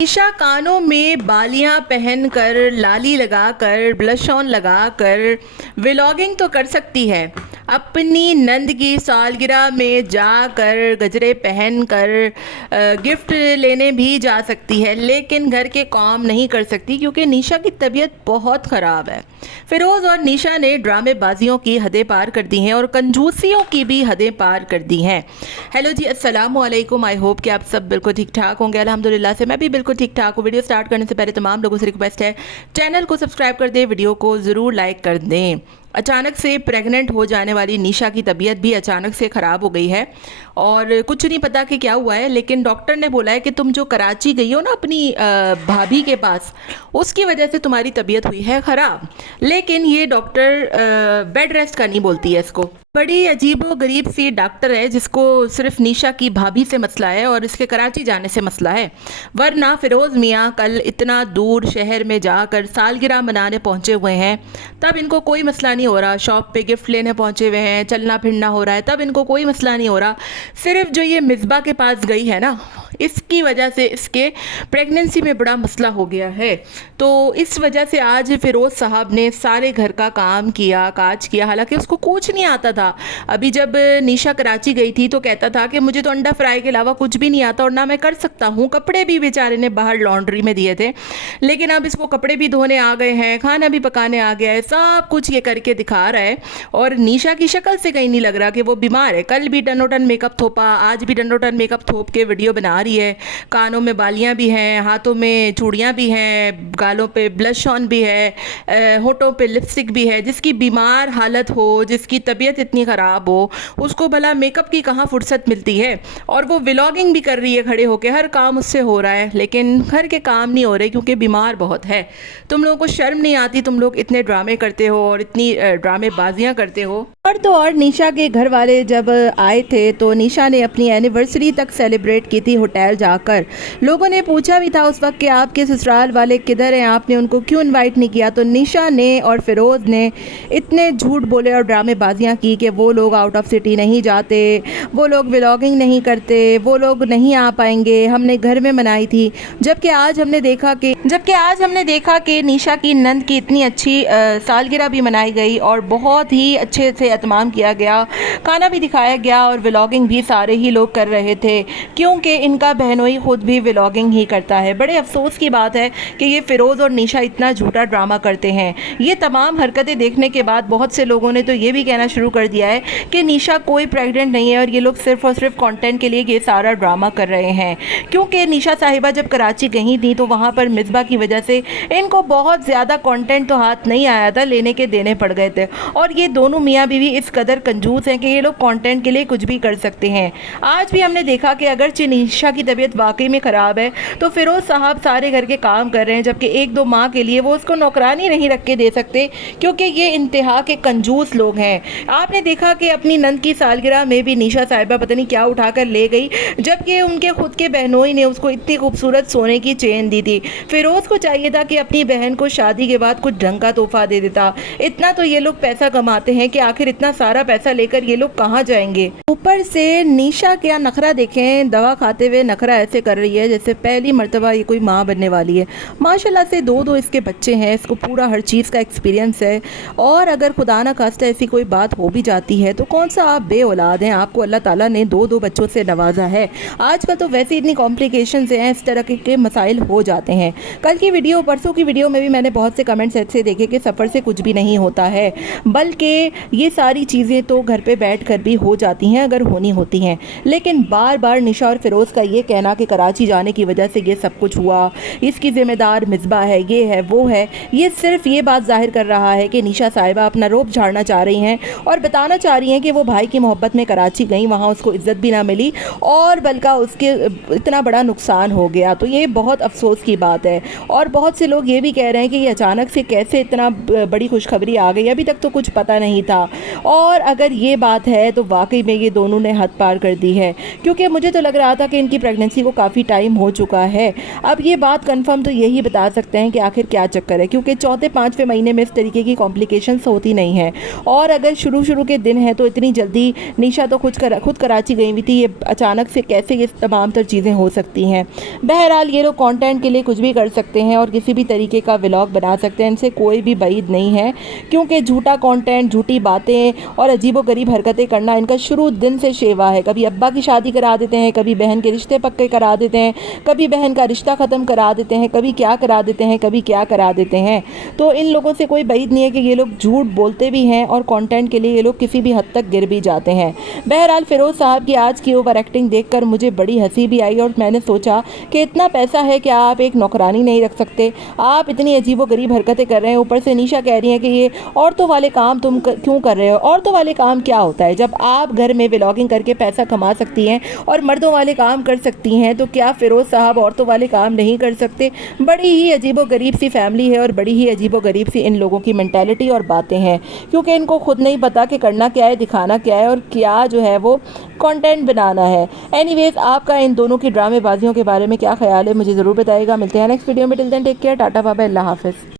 निशा कानों में बालियां पहनकर, लाली लगाकर, ब्लश ऑन लगाकर व्लॉगिंग तो कर सकती है। अपनी नंद की सालगिरह में जाकर गजरे पहनकर गिफ्ट लेने भी जा सकती है, लेकिन घर के काम नहीं कर सकती क्योंकि निशा की तबीयत बहुत ख़राब है। फिरोज़ और निशा ने ड्रामेबाजियों की हदें पार कर दी हैं और कंजूसियों की भी हदें पार कर दी हैं। हेलो जी, अस्सलाम वालेकुम। आई होप कि आप सब बिल्कुल ठीक ठाक होंगे। अल्हम्दुलिल्लाह से मैं भी बिल्कुल ठीक ठाक हूँ। वीडियो स्टार्ट करने से पहले तमाम लोगों से रिक्वेस्ट है, चैनल को सब्सक्राइब कर दें, वीडियो को ज़रूर लाइक कर दें। अचानक से प्रेग्नेंट हो जाने वाली निशा की तबीयत भी अचानक से ख़राब हो गई है और कुछ नहीं पता कि क्या हुआ है, लेकिन डॉक्टर ने बोला है कि तुम जो कराची गई हो ना अपनी भाभी के पास, उसकी वजह से तुम्हारी तबीयत हुई है ख़राब। लेकिन ये डॉक्टर बेड रेस्ट का नहीं बोलती है इसको। बड़ी अजीबो गरीब सी डॉक्टर है जिसको सिर्फ निशा की भाभी से मसला है और इसके कराची जाने से मसला है। वरना फिरोज़ मियाँ कल इतना दूर शहर में जाकर सालगिरह मनाने पहुँचे हुए हैं, तब इनको कोई मसला नहीं हो रहा। शॉप पे गिफ्ट लेने पहुँचे हुए हैं, चलना फिरना हो रहा है, तब इनको कोई मसला नहीं हो रहा। सिर्फ जो ये मिसबा के पास गई है ना, इसकी वजह से इसके प्रेगनेंसी में बड़ा मसला हो गया है। तो इस वजह से आज फिरोज़ साहब ने सारे घर का काम किया, काज किया, हालांकि उसको कुछ नहीं आता था। अभी जब निशा कराची गई थी तो कहता था कि मुझे तो अंडा फ्राई के अलावा कुछ भी नहीं आता और ना मैं कर सकता हूँ। कपड़े भी बेचारे ने बाहर लॉन्ड्री में दिए थे, लेकिन अब इसको कपड़े भी धोने आ गए हैं, खाना भी पकाने आ गया है, सब कुछ ये करके दिखा रहा है। और निशा की शक्ल से कहीं नहीं लग रहा कि वो बीमार है। कल भी टनोटन मेकअप थोपा, आज भी टनोटन मेकअप थोप के वीडियो बना रही है। कानों में बालियां भी हैं, हाथों में चूड़ियां भी हैं, गालों पे ब्लश ऑन भी है, होठों पे लिपस्टिक भी है। जिसकी बीमार हालत हो, जिसकी तबीयत इतनी ख़राब हो, उसको भला मेकअप की कहाँ फुर्सत मिलती है। और वो व्लॉगिंग भी कर रही है खड़े होकर, हर काम उससे हो रहा है, लेकिन घर के काम नहीं हो रहे क्योंकि बीमार बहुत है। तुम लोगों को शर्म नहीं आती? तुम लोग इतने ड्रामे करते हो और इतनी ड्रामेबाजियाँ करते हो। और तो और निशा के घर वाले जब आए थे तो निशा ने अपनी एनिवर्सरी तक सेलिब्रेट की थी होटल जाकर। लोगों ने पूछा भी था उस वक्त कि आपके ससुराल वाले किधर हैं, आपने उनको क्यों इनवाइट नहीं किया। तो निशा ने और फिरोज़ ने इतने झूठ बोले और ड्रामेबाजियाँ की कि वो लोग आउट ऑफ सिटी नहीं जाते, वो लोग व्लॉगिंग नहीं करते, वो लोग नहीं आ पाएंगे, हमने घर में मनाई थी। जबकि आज हमने देखा कि निशा की नंद की इतनी अच्छी सालगिरह भी मनाई गई और बहुत ही अच्छे से एहतमाम किया गया, खाना भी दिखाया गया और व्लॉगिंग भी सारे ही लोग कर रहे थे, क्योंकि इनका बहनोई खुद भी व्लॉगिंग ही करता है। बड़े अफसोस की बात है कि ये फिरोज़ और निशा इतना झूठा ड्रामा करते हैं। ये तमाम हरकतें देखने के बाद बहुत से लोगों ने तो ये भी कहना शुरू कर दिया है कि निशा कोई प्रेग्नेंट नहीं है और ये लोग सिर्फ और सिर्फ कंटेंट के लिए ये सारा ड्रामा कर रहे हैं। क्योंकि निशा साहिबा जब कराची गई थी तो वहाँ पर मिसबा की वजह से इनको बहुत ज़्यादा कंटेंट तो हाथ नहीं आया था, लेने के देने पड़ गए थे। और ये दोनों मियाँ बीवी इस कदर कंजूस हैं कि ये लोग कंटेंट के लिए कुछ भी कर सकते हैं। आज भी हमने देखा कि अगरचे निशा की तबीयत वाकई में ख़राब है तो फिरोज़ साहब सारे घर के काम कर रहे हैं, जबकि एक दो माह के लिए वो उसको नौकरानी नहीं रख के दे सकते क्योंकि ये इंतहा के कंजूस लोग हैं। आपने देखा कि अपनी नंद की सालगिरह में भी निशा साहिबा पता नहीं क्या उठाकर ले गई, जबकि उनके खुद के बहनोई ने उसको इतनी खूबसूरत सोने की चेन दी थी। फिरोज़ को चाहिए था कि अपनी बहन को शादी के बाद कुछ ढंग का तोहफा दे देता। इतना तो ये लोग पैसा कमाते हैं कि आखिर इतना सारा पैसा लेकर ये लोग कहाँ जाएंगे। ऊपर से निशा क्या नखरा देखें, दवा खाते हुए नखरा ऐसे कर रही है जैसे पहली मर्तबा ये कोई माँ बनने वाली है। माशाल्लाह से दो इसके बच्चे हैं, इसको पूरा हर चीज़ का एक्सपीरियंस है। और अगर खुदा न खास्ता ऐसी कोई बात हो भी जाती है तो कौन सा आप बे औलाद हैं, आपको अल्लाह ताला ने दो बच्चों से नवाजा है। आजकल तो वैसे इतनी कॉम्प्लिकेशंस हैं, इस तरह के मसाइल हो जाते हैं। कल की वीडियो, परसों की वीडियो में भी मैंने बहुत से कमेंट्स ऐसे देखे कि सफ़र से कुछ भी नहीं होता है, बल्कि ये सारी चीज़ें तो घर पे बैठ कर भी हो जाती हैं अगर होनी होती हैं। लेकिन बार बार निशा और फिरोज़ का ये कहना कि कराची जाने की वजह से ये सब कुछ हुआ, इसकी ज़िम्मेदार मिसबा है, ये है वो है, ये सिर्फ ये बात जाहिर कर रहा है कि निशा साहिबा अपना रोब झाड़ना चाह रही हैं और बताना चाह रही हैं कि वो भाई की मोहब्बत में कराची गई, वहाँ उसको इज़्ज़त भी ना मिली और बल्कि उसके इतना बड़ा नुकसान हो गया। तो ये बहुत अफसोस की बात है। और बहुत से लोग ये भी कह रहे हैं कि ये अचानक से कैसे इतना बड़ी खुशखबरी आ गई, अभी तक तो कुछ पता नहीं था। और अगर ये बात है तो वाकई में ये दोनों ने हद पार कर दी है, क्योंकि मुझे तो लग रहा था कि इनकी प्रेगनेंसी को काफ़ी टाइम हो चुका है। अब ये बात कंफर्म तो यही बता सकते हैं कि आखिर क्या चक्कर है, क्योंकि चौथे पाँचवें महीने में इस तरीके की कॉम्प्लिकेशंस होती नहीं हैं। और अगर शुरू के दिन है तो इतनी जल्दी निशा तो खुद कराची गई हुई थी, ये अचानक से कैसे ये तमाम तर चीज़ें हो सकती हैं। बहरहाल ये लोग कंटेंट के लिए कुछ भी कर सकते हैं और किसी भी तरीके का व्लॉग बना सकते हैं, इनसे कोई भी बैद नहीं है, क्योंकि झूठा कंटेंट, झूठी बातें और अजीबोगरीब हरकतें करना इनका शुरू दिन से शेवा है। कभी अब्बा की शादी करा देते हैं, कभी बहन के रिश्ते पक्के करा देते हैं, कभी बहन का रिश्ता ख़त्म करा देते हैं, कभी क्या करा देते हैं, कभी क्या करा देते हैं। तो इन लोगों से कोई बैद नहीं है कि ये लोग झूठ बोलते भी हैं और कंटेंट के लिए ये लोग किसी भी हद तक गिर भी जाते हैं। बहरहाल फ़िरोज़ साहब की आज की ओवर एक्टिंग देखकर मुझे बड़ी हंसी भी आई और मैंने सोचा कि इतना पैसा है कि आप एक नौकरानी नहीं रख सकते, आप इतनी अजीबोगरीब हरकतें कर रहे हैं। ऊपर से निशा कह रही है कि ये औरतों वाले काम तुम क्यों कर रहे हो। औरतों वाले काम क्या होता है? जब आप घर में व्लॉगिंग करके पैसा कमा सकती हैं और मर्दों वाले काम कर सकती हैं, तो क्या फ़िरोज़ साहब औरतों वाले काम नहीं कर सकते? बड़ी ही अजीबोगरीब सी फैमिली है और बड़ी ही अजीबोगरीब सी इन लोगों की मेंटालिटी और बातें हैं, क्योंकि इनको खुद नहीं पता कि करना क्या है, दिखाना क्या है और क्या जो है वो कंटेंट बनाना है। एनीवेज, आपका इन दोनों की ड्रामेबाजियों के बारे में क्या ख्याल है मुझे ज़रूर बताइएगा। मिलते हैं नेक्स्ट वीडियो में। Till then take care, tata bye bye, अल्लाह हाफ़िज़।